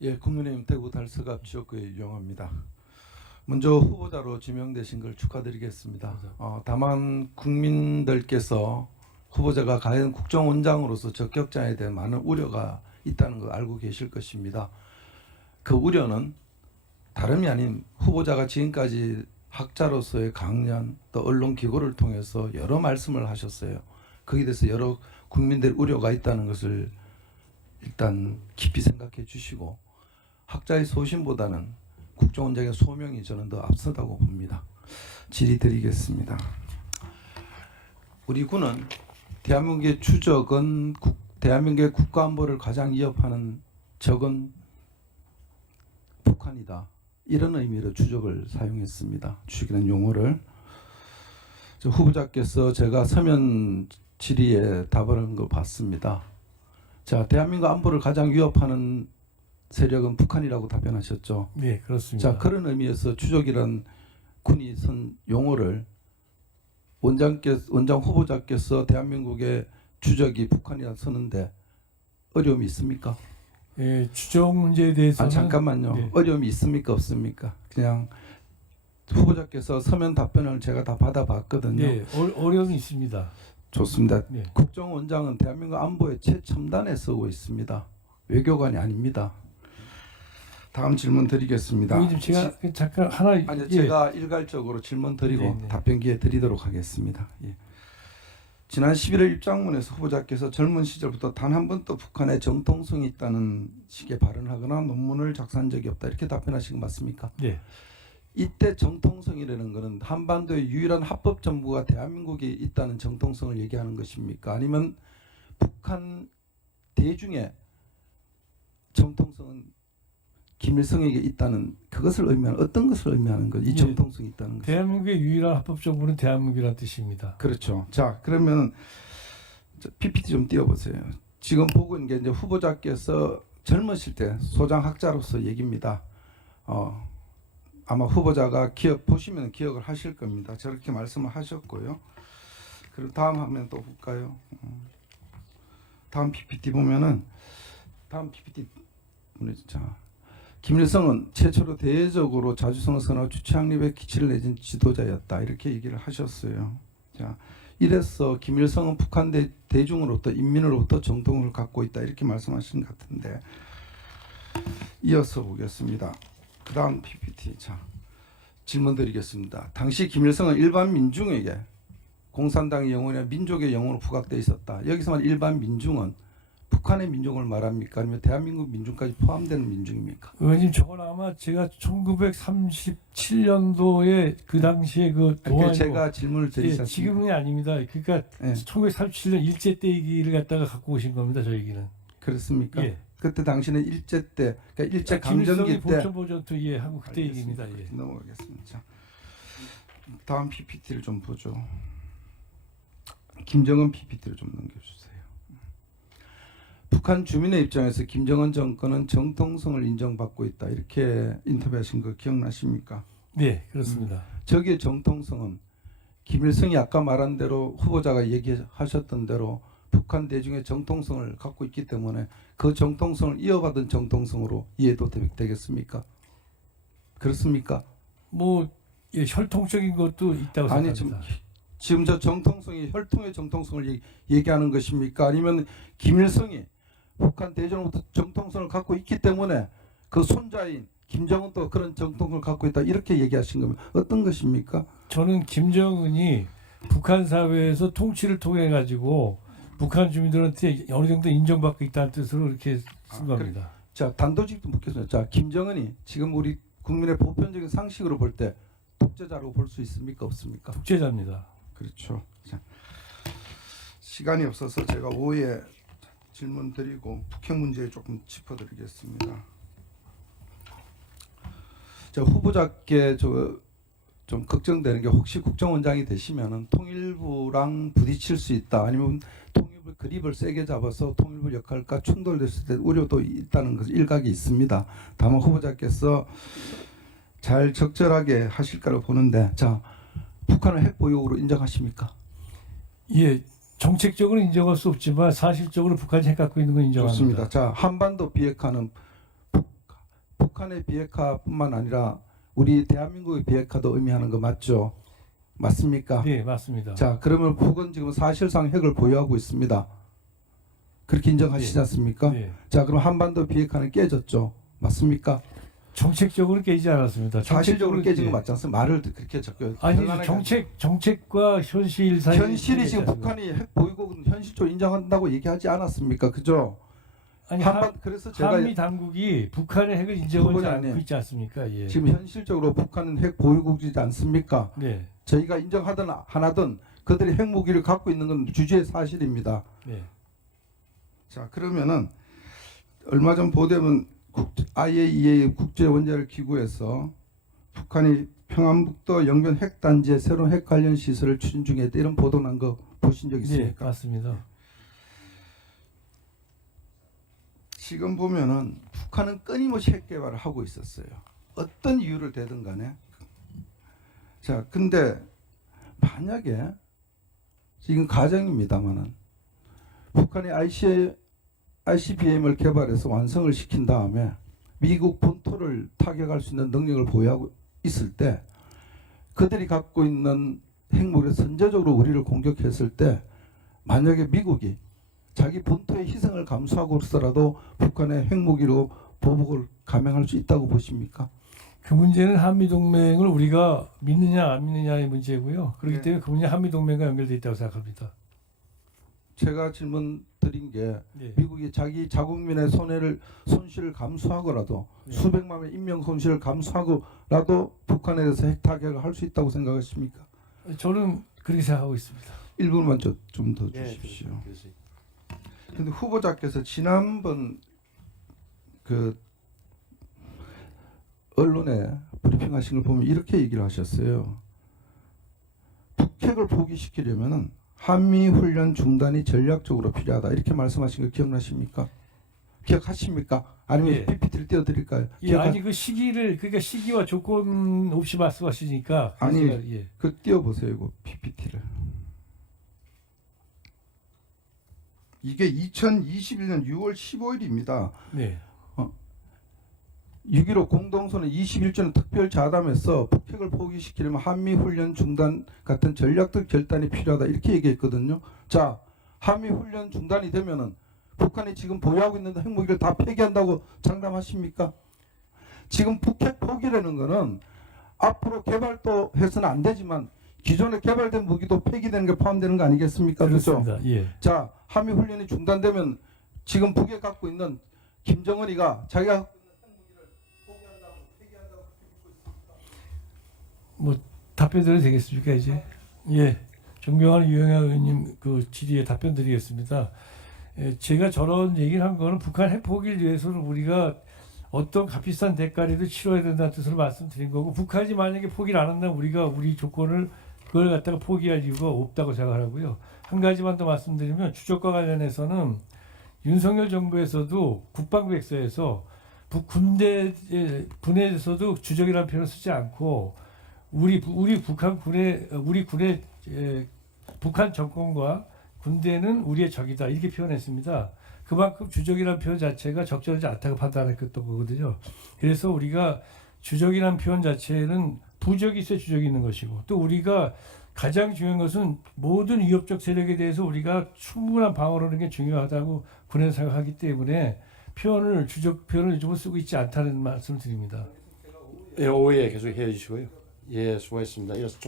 예, 국민의힘 대구 달서갑 지역구의 유영합니다. 먼저 후보자로 지명되신 걸 축하드리겠습니다. 다만 국민들께서 후보자가 과연 국정원장으로서 적격자에 대한 많은 우려가 있다는 걸 알고 계실 것입니다. 그 우려는 다름이 아닌 후보자가 지금까지 학자로서의 강연 또 언론 기고를 통해서 여러 말씀을 하셨어요. 거기에 대해서 여러 국민들 우려가 있다는 것을 일단 깊이 생각해 주시고 학자의 소신보다는 국정원장의 소명이 저는 더 앞서다고 봅니다. 질의드리겠습니다. 우리 군은 대한민국의 주적은 대한민국의 국가안보를 가장 위협하는 적은 북한이다. 이런 의미로 주적을 사용했습니다. 주적이라는 용어를. 후보자께서 제가 서면 질의에 답하는 거 봤습니다. 자, 대한민국 안보를 가장 위협하는 세력은 북한이라고 답변하셨죠. 네, 그렇습니다. 자, 그런 의미에서 주적이란 군이 쓴 용어를 원장 후보자께서 대한민국의 주적이 북한이라 쓰는데 어려움이 있습니까? 예, 주적 문제에 대해서는 잠깐만요. 네. 어려움이 있습니까? 없습니까? 그냥 후보자께서 서면 답변을 제가 다 받아봤거든요. 네, 어려움이 있습니다. 좋습니다. 네. 국정원장은 대한민국 안보의 최첨단에 서고 있습니다. 외교관이 아닙니다. 다음 질문 드리겠습니다. 좀 제가 잠깐 하나 아니요, 예. 제가 일괄적으로 질문 드리고 네네. 답변 기회 드리도록 하겠습니다. 예. 지난 11월 입장문에서 후보자께서 젊은 시절부터 단 한 번도 북한의 정통성이 있다는 식의 발언을 하거나 논문을 작성한 적이 없다 이렇게 답변하신 거 맞습니까? 네. 이때 정통성이라는 것은 한반도의 유일한 합법 정부가 대한민국에 있다는 정통성을 얘기하는 것입니까? 아니면 북한 대중의 정통성은 김일성에게 있다는 그것을 의미하는 어떤 것을 의미하는 것? 이 정통성이 있다는 것. 대한민국의 유일한 합법 정부는 대한민국이라는 뜻입니다. 그렇죠. 자, 그러면 PPT 좀 띄워보세요. 지금 보고 있는 게 이제 후보자께서 젊으실 때 소장학자로서 얘기입니다. 아마 후보자가 보시면 기억을 하실 겁니다. 저렇게 말씀을 하셨고요. 그리고 다음 화면 또 볼까요? 다음 PPT 보면은 다음 PPT 자. 김일성은 최초로 대외적으로 자주성을 선언하고 주체항립의 기치를 내진 지도자였다. 이렇게 얘기를 하셨어요. 자, 이래서 김일성은 북한 대중으로부터 인민으로부터 정통을 갖고 있다. 이렇게 말씀하신 것 같은데 이어서 보겠습니다. 그 다음 PPT. 자, 질문 드리겠습니다. 당시 김일성은 일반 민중에게 공산당의 영혼이나 민족의 영혼으로 부각되어 있었다. 여기서 말 일반 민중은 북한의 민족을 말합니까? 아니면 대한민국 민중까지 포함되는 민중입니까? 의원님, 저건 아마 제가 1937년도에 그 당시에 그 그러니까 제가 질문을 드리셨습니다. 지금이 아닙니다. 그러니까 1937년 일제 때 얘기를 갖고 오신 겁니다. 저 얘기는. 그렇습니까? 예. 그때 당시는 일제 때, 그러니까 일제 강점기 때. 보전투 하고 그때 얘기입니다. 예. 넘어가겠습니다. 자, 다음 PPT를 좀 보죠. 김정은 PPT를 좀 넘겨주세요. 북한 주민의 입장에서 김정은 정권은 정통성을 인정받고 있다. 이렇게 인터뷰하신 거 기억나십니까? 네, 그렇습니다. 저기의 정통성은 김일성이 아까 말한 대로 후보자가 얘기하셨던 대로 북한 대중의 정통성을 갖고 있기 때문에 그 정통성을 이어받은 정통성으로 이해도 되겠습니까? 그렇습니까? 예, 혈통적인 것도 있다고 아니, 생각합니다. 지금 저 정통성이 혈통의 정통성을 얘기하는 것입니까? 아니면 김일성이 북한 대중으로부터 정통성을 갖고 있기 때문에 그 손자인 김정은도 그런 정통성을 갖고 있다 이렇게 얘기하신 겁니다. 어떤 것입니까? 저는 김정은이 북한 사회에서 통치를 통해 가지고 북한 주민들한테 어느 정도 인정받고 있다는 뜻으로 이렇게 쓴 겁니다. 자, 단도직입 묻겠습니다. 자, 김정은이 지금 우리 국민의 보편적인 상식으로 볼 때 독재자라고 볼 수 있습니까? 없습니까? 독재자입니다. 그렇죠. 자, 시간이 없어서 제가 오후에 질문 드리고 북핵 문제 조금 짚어드리겠습니다. 자, 후보자께 좀 걱정되는 게 혹시 국정원장이 되시면은 통일부랑 부딪힐 수 있다. 아니면 통일부 그립을 세게 잡아서 통일부 역할과 충돌됐을 때 우려도 있다는 것은 일각이 있습니다. 다만 후보자께서 잘 적절하게 하실까를 보는데, 자, 북한을 핵 보유국으로 인정하십니까? 예, 정책적으로 인정할 수 없지만 사실적으로 북한이 핵 갖고 있는 건 인정합니다. 좋습니다. 자, 한반도 비핵화는 북한의 비핵화뿐만 아니라 우리 대한민국의 비핵화도 의미하는 거 맞죠? 맞습니까? 네, 맞습니다. 자, 그러면 북은 지금 사실상 핵을 보유하고 있습니다. 그렇게 인정하시지 네. 않습니까? 네. 자, 그럼 한반도 비핵화는 깨졌죠? 맞습니까? 정책적으로 깨지지 않았습니다. 사실적으로 깨진 거 예. 맞지 않습니까? 말을 그렇게 적혀. 아니 편안하게 정책과 현실 사이 현실이 지금 북한이 핵 보유국은 현실적으로 인정한다고 얘기하지 않았습니까? 그죠? 아니 그래서 제가 한미 당국이 북한의 핵을 인정하지 후보자님, 않고 있지 않습니까? 예. 지금 현실적으로 북한은 핵 보유국이지 않습니까? 네. 저희가 인정하든 안 하든 그들이 핵무기를 갖고 있는 건 주지의 사실입니다. 네. 자, 그러면은 얼마 전 보도면 IAEA 국제원자력 기구에서 북한이 평안북도 영변 핵단지에 새로운 핵 관련 시설을 추진 중에 이런 보도 난 거 보신 적 네, 있습니까? 맞습니다. 지금 보면은 북한은 끊임없이 핵 개발을 하고 있었어요. 어떤 이유를 대든 간에. 자, 근데 만약에 지금 가정입니다만은 북한이 ICBM을 개발해서 완성을 시킨 다음에 미국 본토를 타격할 수 있는 능력을 보유하고 있을 때 그들이 갖고 있는 핵무기를 선제적으로 우리를 공격했을 때 만약에 미국이 자기 본토의 희생을 감수하고서라도 북한의 핵무기로 보복을 감행할 수 있다고 보십니까? 그 문제는 한미 동맹을 우리가 믿느냐 안 믿느냐의 문제고요. 그렇기 네. 때문에 그 문제 한미 동맹과 연결돼 있다고 생각합니다. 제가 질문 드린 게 네. 미국이 자기 자국민의 손실을 감수하고라도 네. 수백만의 인명 손실을 감수하고라도 북한에 대해서 핵 타격을 할 수 있다고 생각하십니까? 저는 그렇게 생각하고 있습니다. 1분만 좀 더 네, 주십시오. 근데 후보자께서 지난번 그 언론에 브리핑하신 걸 보면 이렇게 얘기를 하셨어요. 북핵을 포기시키려면은 한미 훈련 중단이 전략적으로 필요하다 이렇게 말씀하신 거 기억나십니까? 기억하십니까? 아니면 예. PPT를 띄워드릴까요? 예, 아니 그 시기를 그러니까 시기와 조건 없이 말씀하시니까 아니, 제가, 예. 그 띄워보세요, 이거 PPT를. 이게 2021년 6월 15일입니다. 네. 6.15 공동선언 21조는 특별 자담에서 북핵을 포기시키려면 한미 훈련 중단 같은 전략적 결단이 필요하다 이렇게 얘기했거든요. 자, 한미 훈련 중단이 되면은 북한이 지금 보유하고 있는 핵무기를 다 폐기한다고 장담하십니까? 지금 북핵 포기라는 거는 앞으로 개발도 해서는 안 되지만 기존에 개발된 무기도 폐기되는 게 포함되는 거 아니겠습니까? 그렇죠? 그렇습니다. 예. 자, 한미 훈련이 중단되면 지금 북에 갖고 있는 김정은이가 자기가 뭐 답변 드려도 되겠습니까 이제? 예, 존경하는 유영아 의원님 그 질의에 답변 드리겠습니다. 예, 제가 저런 얘기를 한 거는 북한 핵 포기를 위해서는 우리가 어떤 값비싼 대가를 치러야 된다는 뜻으로 말씀드린 거고 북한이 만약에 포기를 안 한다면 우리가 우리 조건을 그걸 갖다가 포기할 이유가 없다고 생각하고요. 한 가지만 더 말씀드리면 주적과 관련해서는 윤석열 정부에서도 국방부 액서에서 군대 분해에서도 주적이라는 표현을 쓰지 않고 우리 북한 군의 북한 정권과 군대는 우리의 적이다 이렇게 표현했습니다. 그만큼 주적이라는 표현 자체가 적절하지 않다고 판단했던 거거든요. 그래서 우리가 주적이라는 표현 자체는 부적이 있어야 주적이 있는 것이고 또 우리가 가장 중요한 것은 모든 위협적 세력에 대해서 우리가 충분한 방어를 하는 게 중요하다고 군에서 생각하기 때문에 주적 표현을 요즘은 쓰고 있지 않다는 말씀을 드립니다. 예, 오후에 계속 해주시고요. 예, 수고했습니다. 이어서